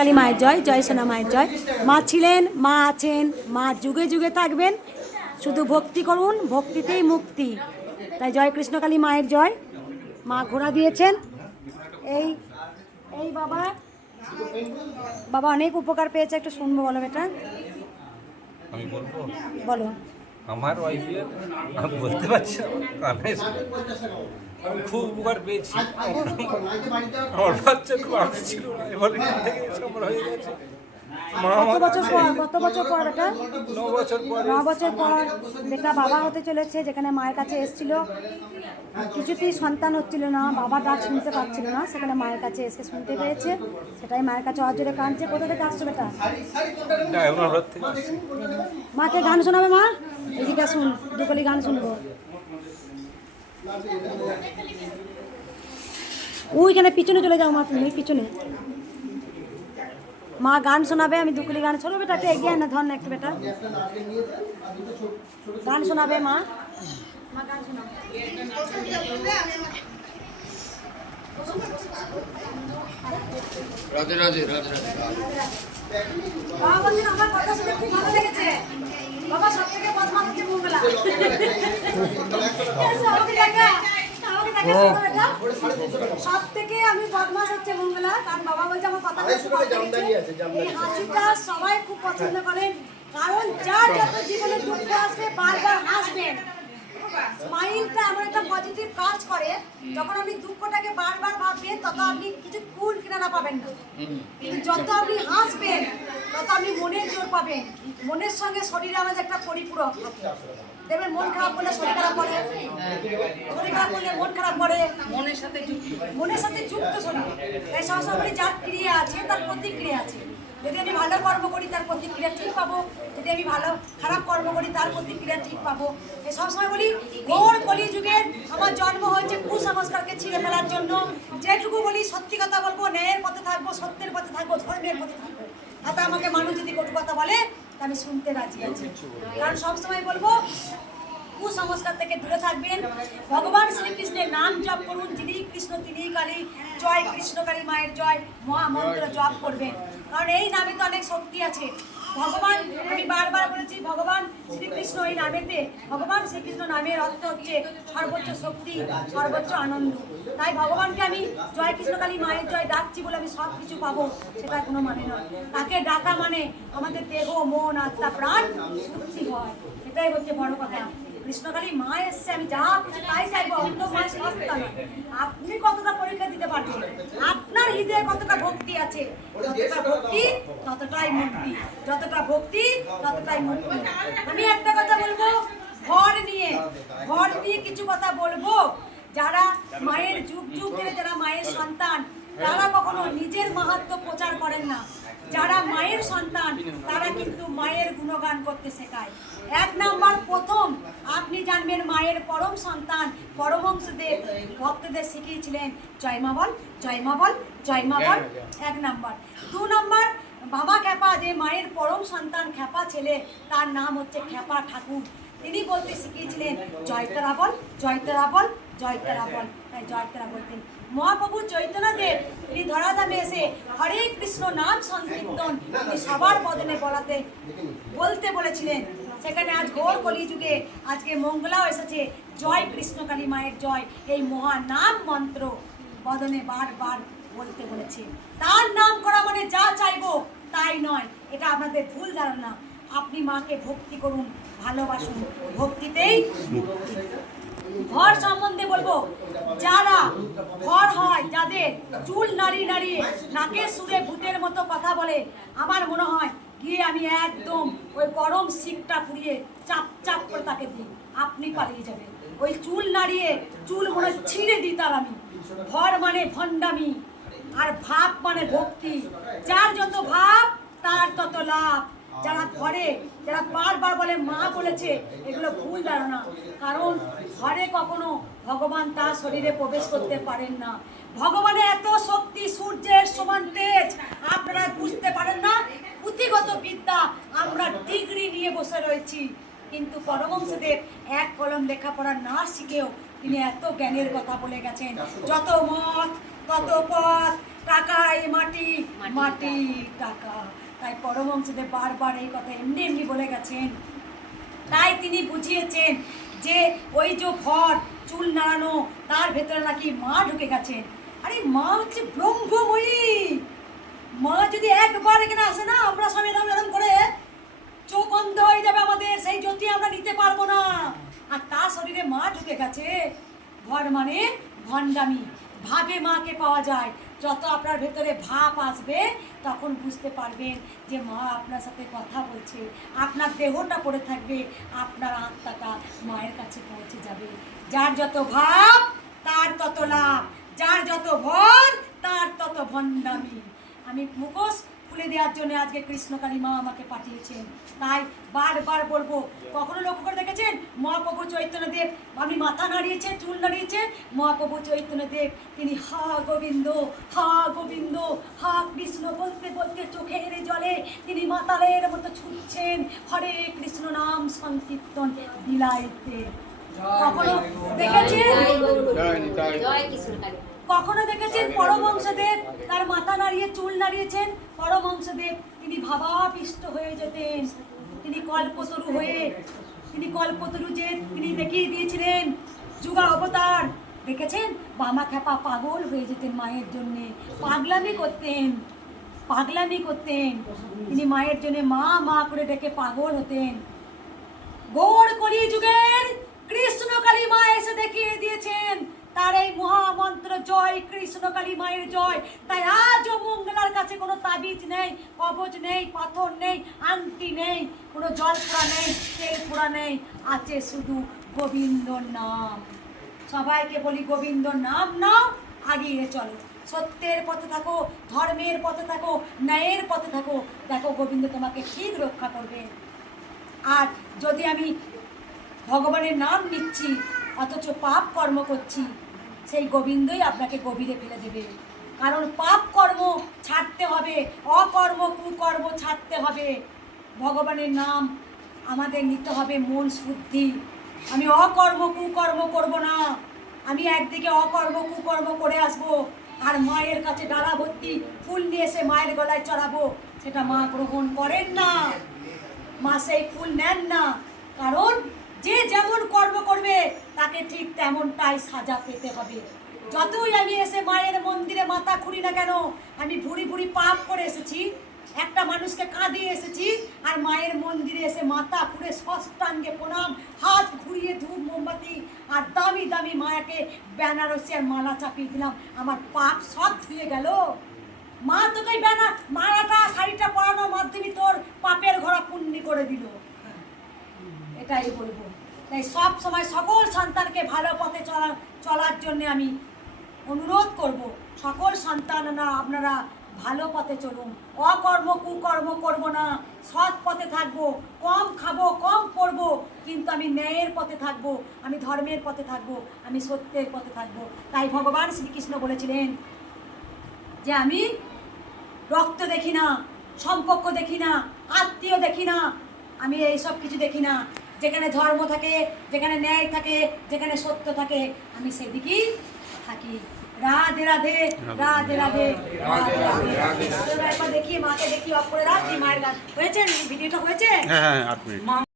কৃষ্ণকালী মায়ের জয়, জয় সোনা মায়ের জয়। মা ছিলেন, মা আছেন, মা যুগে যুগে থাকবেন। শুধু ভক্তি করুন, ভক্তিতেই মুক্তি। তাই জয় কৃষ্ণকালী মায়ের জয়। মা ঘোড়া দিয়েছেন। এই এই বাবা বাবা অনেক উপকার পেয়েছে, একটু শুনবো, বলো বেটা। আমি বলবো, বলো। আমার ওয়াইফের আমি বলতে পারছি না, আমি খুব উপকার পেয়েছি। আমার বাচ্চা খুব আগে ছিল না, এবার এখান থেকে সফল হয়ে গেছে। কত বছর পর বেটা? 9 বছর পরে। 9 বছর পর বেটা বাবা হতে চলেছে। যেখানে মায়ের কাছে এসেছিল, কিছুতেই সন্তান হচ্ছিল না, বাবা ডাক শুনতে পাচ্ছিল না, সেখানে মায়ের কাছে এসে শুনতে পেয়েছে। সেটাই মায়ের কাছে অজরে কাঁদছে। কোথা থেকে আসছো বেটা? মাকে গান শোনাবে মা? এদিকে শুন, দুকলি গান শুনবো। ওইখানে পিছনে চলে যাও মা, তুমি ওই পিছনে। মা গান শোনাবে, আমি দুকলি গান শোনো বেটা, একটু এগিয়ে না, ধর না একটু বেটা। গান শোনাবে মা, মা গান শোনাবে। রাধে রাধে রাধে রাধে। বাবা বলছেন আমার কথা শুনে খুব ভালো লেগেছে। বাবা সব থেকে বদমাশ হচ্ছে মঙ্গলা। সব থেকে আমি বদমাশ হচ্ছে মঙ্গলা, কারণ বাবা বলছে আমার কথা খুব ভালো লেগেছে। এই হাসিটা সবাই খুব পছন্দ করেন, কারণ যার যত জীবনে দুঃখ আসবে বারবার হাসবেন। স্মাইলটা এমন একটা পজিটিভ কাজ করে, যখন আপনি দুঃখটাকে বারবার ভাববেন তত আপনি কিছু কুল কিনারা পাবেন না। কিন্তু যত আপনি হাসবেন তত আপনি মনের জোর পাবেন। মনের সঙ্গে শরীরে আমাদের একটা পরিপূরক থাকে। দেখবেন মন খারাপ করলে শরীর খারাপ করে, শরীর খারাপ করলে মন খারাপ করে, মনের সাথে যুক্ত শরীর। তাই সবসময় বলি যার ক্রিয়া আছে তার প্রতিক্রিয়া আছে। যদি আমি ভালো কর্ম করি তার প্রতিক্রিয়া ঠিক পাবো, যদি আমি খারাপ কর্ম করি তার প্রতিক্রিয়া ঠিক পাবো। এই সবসময় বলি ঘোর কলিযুগের আমার জন্ম হয়েছে কুসংস্কারকে ছিঁড়ে ফেলার জন্য। যেটুকু বলি সত্যি কথা বলবো, ন্যায়ের পথে থাকবো, সত্যের পথে থাকবো, ধর্মের পথে থাকবো। তাতে আমাকে মানুষ যদি কটু কথা বলে তা আমি শুনতে রাজি আছি। কারণ সবসময় বলবো কুসংস্কার থেকে দূরে থাকবেন। ভগবান শ্রীকৃষ্ণের নাম জপ করুন, যিনি কৃষ্ণ তিনি কালী। জয় কৃষ্ণকালী মায়ের জয় মহামন্ত্র জপ করবেন, কারণ এই নামে তো অনেক শক্তি আছে। ভগবান, আমি বারবার বলেছি, ভগবান শ্রীকৃষ্ণ এই নামেতে, ভগবান শ্রীকৃষ্ণ নামের অর্থ হচ্ছে সর্বোচ্চ শক্তি, সর্বোচ্চ আনন্দ। তাই ভগবানকে আমি জয় কৃষ্ণকালী মায়ের জয় ডাকছি বলে আমি সব কিছু পাবো, সেটা কোনো মানে নয়। তাকে ডাকা মানে আমাদের দেহ মন আত্মা প্রাণ শুদ্ধি হয়, এটাই হচ্ছে বড় কথা। কৃষ্ণকালী মা এসছে, আমি যা কিছু তাই চাইবো, অন্ত মায়ের সস্তা নয়। আপনি কতটা পরীক্ষা দিতে পারবেন, আপনার হৃদয়ে কতটা ভক্তি আছে। যতটা ভক্তি ততটাই মুক্তি, যতটা ভক্তি ততটাই মুক্তি। আমি একটা কথা বলবো, ঘর নিয়ে কিছু কথা বলবো। যারা মায়ের যুগ যুগ ধরে, যারা মায়ের সন্তান, তারা কখনো নিজের মাহাত্ম্য প্রচার করেন না। যারা মায়ের সন্তান তারা কিন্তু মায়ের গুণগান করতে শেখায়। 1 নাম্বার, প্রথম আপনি জানবেন মায়ের পরম সন্তান পরমহংসদেব ভক্তদের শিখিয়েছিলেন জয় মা বল, জয় মা বল, জয় মা বল। 1 নাম্বার। 2 নাম্বার, বাবা খ্যাপা, যে মায়ের পরম সন্তান খ্যাপা ছেলে, তার নাম হচ্ছে খ্যাপা ঠাকুর। তিনি বলতে শিখিয়েছিলেন জয় তারা বল, জয় তারা বল, জয় তারা বল। তাই জয় তারা বলতেন। মহাপ্রভু চৈতন্যদেব তিনি ধরাধামে এসে হরে কৃষ্ণ নাম সংকীর্তন তিনি সবার বদনে বলতে বলেছিলেন। সেখানে আজ ঘোর কলিযুগে আজকে মঙ্গলাও এসেছে, জয় কৃষ্ণকালী মায়ের জয়, এই মহানাম মন্ত্র বদনে বারবার বলতে বলেছে। তার নাম করা মানে যা চাইবো তাই নয়, এটা আপনাদের ভুল ধারণা। আপনি মাকে ভক্তি করুন, ভালোবাসুন, ভক্তিতেই মুক্তি। ঘর সম্বন্ধে বলবো, যারা ঘর হয়, যাদের চুল নাড়িয়ে নাড়িয়ে নাকের সুরে ভূতের মতো কথা বলে, আমার মনে হয় গিয়ে আমি একদম ওই গরম শিকটা পুড়িয়ে চাপ চাপ করে তাকে দিই, আপনি পালিয়ে যাবেন। ওই চুল নাড়িয়ে চুল মনে ছিঁড়ে দিই তার আমি। ঘর মানে ভণ্ডামি, আর ভাব মানে ভক্তি। যার যত ভাব তার তত লাভ। যারা ঘরে, যারা বারবার বলে মা বলেছে, এগুলো ভুল ধারণা। কারণ ঘরে কখনো ভগবান তার শরীরে প্রবেশ করতে পারেন না। ভগবানের এত শক্তি, সূর্যের সমান তেজ, আপনারা বুঝতে পারেন না। পুঁথিগত বিদ্যা আমরা ডিগ্রি নিয়ে বসে রয়েছি, কিন্তু পরমহংসদেব 1 কলম লেখাপড়া না শিখেও তিনি এত জ্ঞানের কথা বলে গেছেন। যত মত তত পথ, টাকাই মাটি, মাটি টাকা। তাই পরমহংসদেব বারবার এই কথা এমনি এমনি বলে গেছেন। তাই তিনি বুঝিয়েছেন যে ওই যে ভর চুল নাড়ানো তার ভেতরে নাকি মা ঢুকে গেছেন। আরে মা হচ্ছে ব্রহ্মময়ী। মা যদি একবার এখানে আসে না, আমরা সব এরকম এরকম করে চোখ অন্ধ হয়ে যাবে আমাদের, সেই জ্যোতি আমরা নিতে পারবো না। আর তার শরীরে মা ঢুকে গেছে। ভর মানে ভণ্ডামি, ভাবে মাকে পাওয়া যায়। যত আপনার ভেতরে ভাব আসবে তখন বুঝতে পারবেন যে মা আপনার সাথে কথা বলছে। আপনার দেহটা পড়ে থাকবে, আপনার আত্মাটা মায়ের কাছে পৌঁছে যাবে। যার যত ভাব তার তত লাভ, যার যত ভর তার তত ভণ্ডামি। আমি মুখোশ খুলে দেওয়ার জন্য আজকে কৃষ্ণকালী মা আমাকে পাঠিয়েছেন। তাই বারবার বলবো, কখনো লক্ষ্য করে দেখেছেন মহাপ্রভু চৈতন্যদেব আমি মাথা নাড়িয়েছে, চুল নাড়িয়েছে, মহাপ্রভু চৈতন্যদেব তিনি হা গোবিন্দ, হা গোবিন্দ, হা কৃষ্ণ বলতে বলতে চোখের জলে তিনি মাতালের মতো ছুটছেন হরে কৃষ্ণ নাম সংকীর্তন বিলাইতে। কখনো দেখেছেন, কখনো দেখেছেন পরমহংসদেব তার মাথা নাড়িয়ে চুল নাড়িয়েছেন? পরমহংসদেব তিনি ভাবাবিষ্ট হয়ে যেতেন। তিনি কল্পতরু হয়ে, তিনি কল্পতরু যে তিনি দেখিয়ে দিয়েছিলেন যুগা অবতার। দেখেছেন বামা খ্যাপা পাগল হয়ে যেতেন মায়ের জন্যে, পাগলামি করতেন, পাগলামি করতেন। তিনি মায়ের জন্য মা মা করে ডেকে পাগল হতেন। গৌড় কলি যুগের কৃষ্ণকালী মা এসে দেখিয়ে দিয়েছেন তার এই মহামন্ত্র জয়, কৃষ্ণকালী মায়ের জয়। তাই আজও মঙ্গলার কাছে কোনো তাবিজ নেই, কবচ নেই, পাথর নেই, আংটি নেই, কোনো জল পোড়া নেই, তেল পোড়া নেই, আছে শুধু গোবিন্দর নাম। সবাইকে বলি গোবিন্দর নাম নাও, আগিয়ে চলো, সত্যের পথে থাকো, ধর্মের পথে থাকো, ন্যায়ের পথে থাকো। দেখো গোবিন্দ তোমাকে ঠিক রক্ষা করবে। আর যদি আমি ভগবানের নাম নিচ্ছি অথচ পাপ কর্ম করছি, সেই গোবিন্দই আপনাকে গভীরে ফেলে দেবে। কারণ পাপ কর্ম ছাড়তে হবে, অকর্ম কুকর্ম ছাড়তে হবে। ভগবানের নাম আমাদের নিতে হবে মন শুদ্ধি। আমি অকর্ম কুকর্ম করব না, আমি একদিকে অকর্ম কুকর্ম করে আসব আর মায়ের কাছে ডালা ভর্তি ফুল নিয়ে এসে মায়ের গলায় চড়াবো, সেটা মা গ্রহণ করেন না। মা সেই ফুল নেন না। কারণ যে যেমন কর্ম করবে তাকে ঠিক তেমনটাই সাজা পেতে হবে। যতই আমি এসে মায়ের মন্দিরে মাথা খুঁড়ি না কেন, আমি ভুড়ি ভুড়ি পাপ করে এসেছি, একটা মানুষকে কাঁদিয়ে এসেছি, আর মায়ের মন্দিরে এসে মাথা খুঁড়ে ষষ্ঠাঙ্গে প্রণাম, হাত ঘুরিয়ে ধূপ মোমবাতি আর দামি দামি মায়াকে বেনারসি আর মালা চাপিয়ে দিলাম, আমার পাপ সব ধুয়ে গেল। মা তোকে মালাটা শাড়িটা পরানোর মাধ্যমে তোর পাপের ঘোড়া পুণ্যি করে দিল। এটাই বলবো। তাই সব সময় সকল সন্তানকে ভালো পথে চলার জন্য আমি অনুরোধ করব, সকল সন্তানরা আপনারা ভালো পথে চলুন, অকর্ম কুকর্ম করব না, সৎ পথে থাকবো, কম খাবো, কম পড়বো, কিন্তু আমি ন্যায়ের পথে থাকবো, আমি ধর্মের পথে থাকবো, আমি সত্যের পথে থাকবো। তাই ভগবান শ্রীকৃষ্ণ বলেছিলেন যে আমি রক্ত দেখি না, সম্পর্ক দেখি না, আত্মীয় দেখি না, আমি এইসব কিছু দেখি না। যেখানে ধর্ম থাকে, যেখানে ন্যায় থাকে, যেখানে সত্য থাকে, আমি সেদিকেই থাকি। রাধে রাধে, রাধে রাধে, রাধে রাধে। একবার দেখি মাকে দেখি অফ করে রাখি, মায়ের গান হয়েছে, ভিডিওটা হয়েছে। হ্যাঁ 8 মিনিট।